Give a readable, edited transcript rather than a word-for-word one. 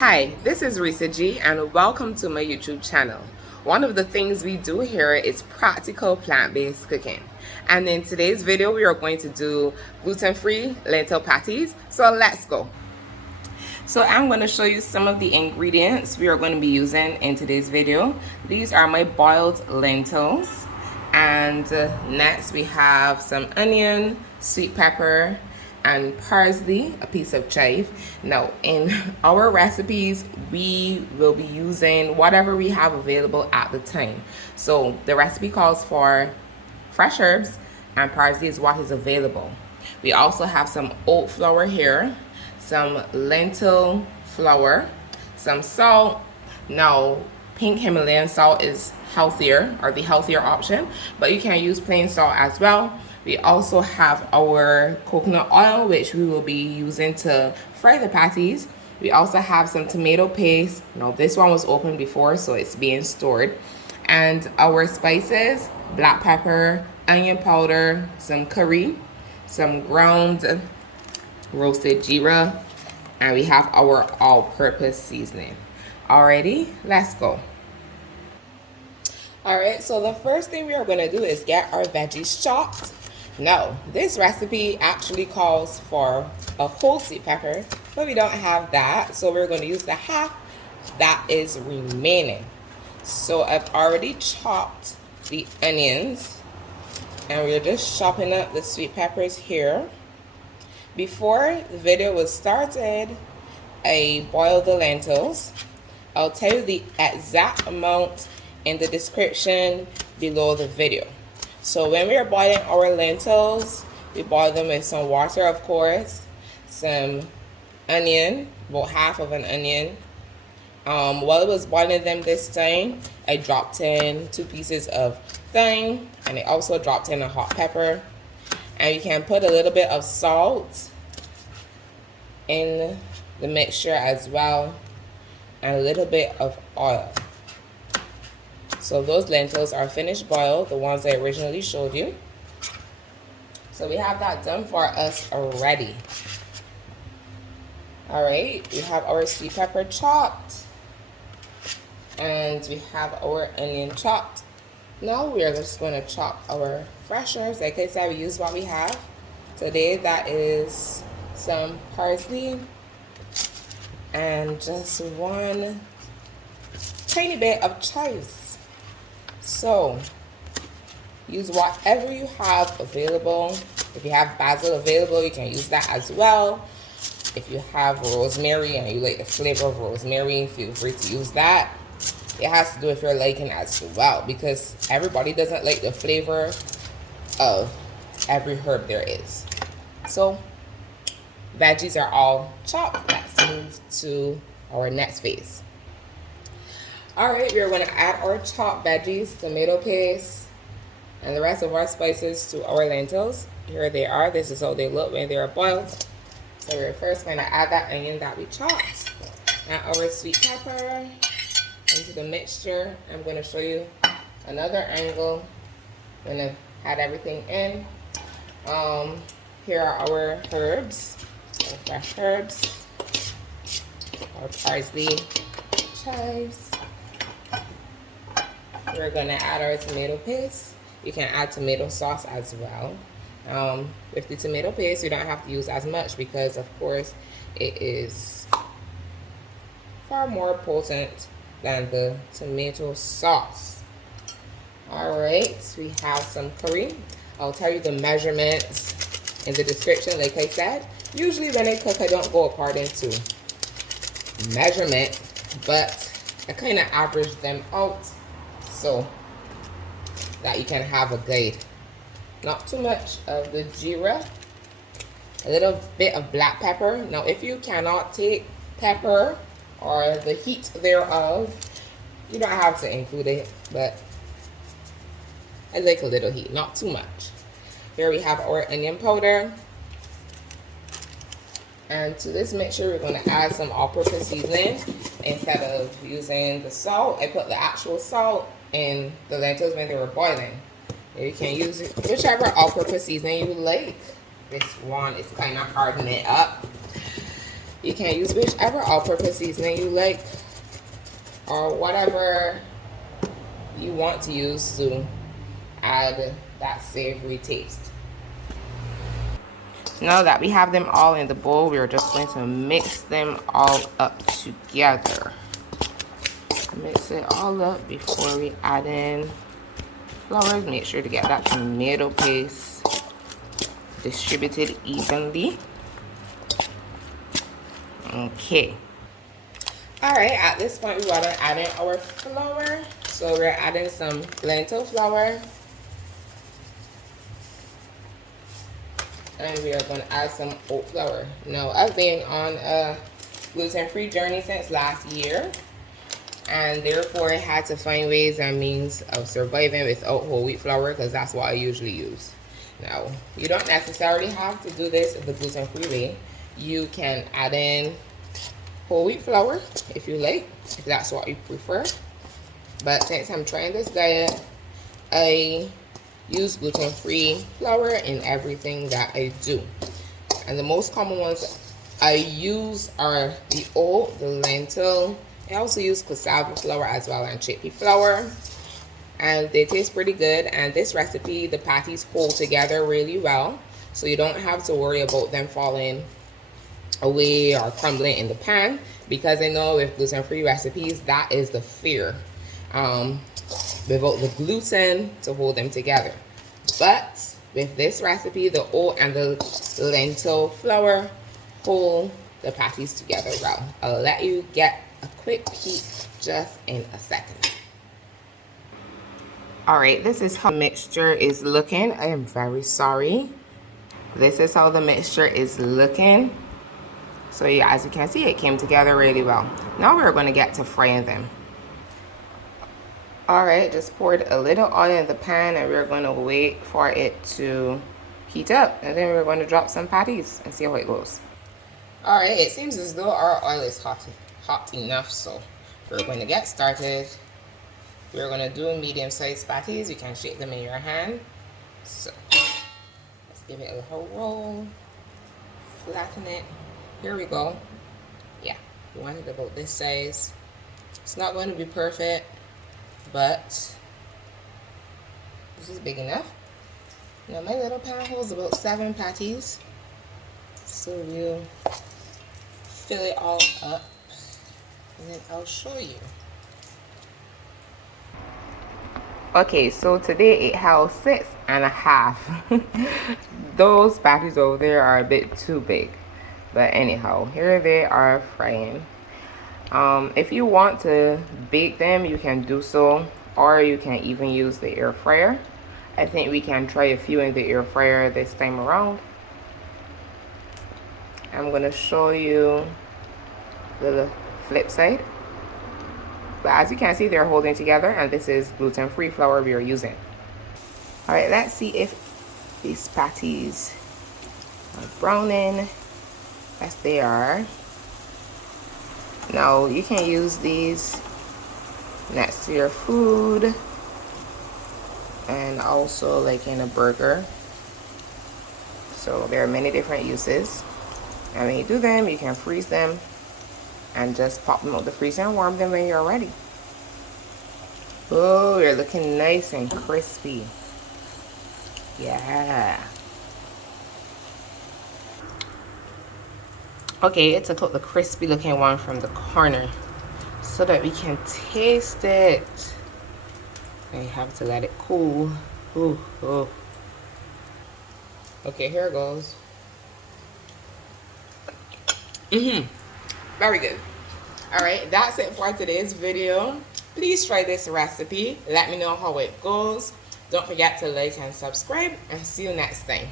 Hi, this is Risa G and welcome to my YouTube channel. One of the things we do here is practical plant-based cooking. And in today's video, we are going to do gluten-free lentil patties. So let's go. So I'm going to show you some of the ingredients we are going to be using in today's video. These are my boiled lentils. And next we have some onion, sweet pepper, and parsley, a piece of chive. Now in our recipes we will be using whatever we have available at the time. So the recipe calls for fresh herbs and parsley is what is available. We also have some oat flour here, some lentil flour, some salt. Now pink Himalayan salt is healthier, or the healthier option, but you can use plain salt as well. We also have our coconut oil, which we will be using to fry the patties. We also have some tomato paste. Now this one was opened before, so it's being stored. And our spices, black pepper, onion powder, some curry, some ground roasted jeera, and we have our all-purpose seasoning. Alrighty, let's go. Alright, so the first thing we are going to do is get our veggies chopped. Now, this recipe actually calls for a whole sweet pepper, but we don't have that, so we're going to use the half that is remaining. So I've already chopped the onions, and we're just chopping up the sweet peppers here. Before the video was started, I boiled the lentils. I'll tell you the exact amount in the description below the video. So when we are boiling our lentils, we boil them with some water, of course, some onion, about half of an onion. While I was boiling them this time, I dropped in 2 pieces of thyme, and I also dropped in a hot pepper. And you can put a little bit of salt in the mixture as well, and a little bit of oil. So those lentils are finished boiled, the ones I originally showed you. So we have that done for us already. Alright, we have our sweet pepper chopped, and we have our onion chopped. Now we are just going to chop our fresh herbs. Like I said, we use what we have. Today that is some parsley and just 1 tiny bit of chives. So use whatever you have available. If you have basil available, you can use that as well. If you have rosemary and you like the flavor of rosemary, feel free to use that. It has to do with your liking as well, because everybody doesn't like the flavor of every herb there is. So veggies are all chopped. Let's move to our next phase. Alright, we're going to add our chopped veggies, tomato paste, and the rest of our spices to our lentils. Here they are. This is how they look when they are boiled. So we're first going to add that onion that we chopped, and our sweet pepper into the mixture. I'm going to show you another angle when I've had everything in. Here are our herbs, our fresh herbs, our parsley, chives. We're going to add our tomato paste. You can add tomato sauce as well. With the tomato paste, you don't have to use as much because, of course, it is far more potent than the tomato sauce. Alright, we have some curry. I'll tell you the measurements in the description, like I said. Usually when I cook, I don't go according to measurement, but I kind of average them out so that you can have a guide. Not too much of the jeera, a little bit of black pepper. Now if you cannot take pepper or the heat thereof, you don't have to include it, but I like a little heat, not too much. Here we have our onion powder, and to this mixture we're going to add some all-purpose seasoning. Instead of using the salt, I put the actual salt in the lentils when they were boiling. You can use whichever all-purpose seasoning you like. This one is kind of hardening it up. You can use whichever all-purpose seasoning you like, or whatever you want to use to add that savory taste. Now that we have them all in the bowl, we're just going to mix them all up together. Mix it all up before we add in flour. Make sure to get that tomato paste distributed evenly. Okay. Alright, at this point we want to add in our flour. So we're adding some lentil flour. And we are going to add some oat flour. Now, I've been on a gluten-free journey since last year, and therefore I had to find ways and means of surviving without whole wheat flour, because that's what I usually use. Now, you don't necessarily have to do this the gluten-free way. You can add in whole wheat flour if you like, if that's what you prefer. But since I'm trying this diet, I use gluten-free flour in everything that I do. And the most common ones I use are the oat, the lentil. I also use cassava flour as well, and chickpea flour. And they taste pretty good. And this recipe, the patties hold together really well, so you don't have to worry about them falling away or crumbling in the pan, because I know with gluten-free recipes, that is the fear. Without the gluten to hold them together. But with this recipe, the oat and the lentil flour hold the patties together well. I'll let you get a quick peek just in a second. Alright, this is how the mixture is looking. I am very sorry. This is how the mixture is looking. So yeah, as you can see, it came together really well. Now we're going to get to frying them. Alright, just poured a little oil in the pan, and we're going to wait for it to heat up. And then we're going to drop some patties and see how it goes. Alright, it seems as though our oil is hot enough, so we're going to get started. We're going to do medium-sized patties. You can shake them in your hand. So, let's give it a little roll. Flatten it. Here we go. Yeah, we want it about this size. It's not going to be perfect, but this is big enough. Now my little pan holds about 7 patties, so we'll fill it all up and then I'll show you. Okay, so today it held 6.5. Those patties over there are a bit too big, but anyhow, here they are frying. If you want to bake them, you can do so, or you can even use the air fryer. I think we can try a few in the air fryer this time around. I'm going to show you the flip side. But as you can see, they're holding together, and this is gluten-free flour we are using. Alright, let's see if these patties are browning. Yes, they are. Now, you can use these next to your food and also like in a burger. So there are many different uses. And when you do them, you can freeze them and just pop them out the freezer and warm them when you're ready. Oh, they're looking nice and crispy. Yeah. Okay, it's took out the crispy looking one from the corner so that we can taste it. I have to let it cool. Ooh, ooh. Okay, here it goes. Very good. Alright, that's it for today's video. Please try this recipe. Let me know how it goes. Don't forget to like and subscribe, and see you next time.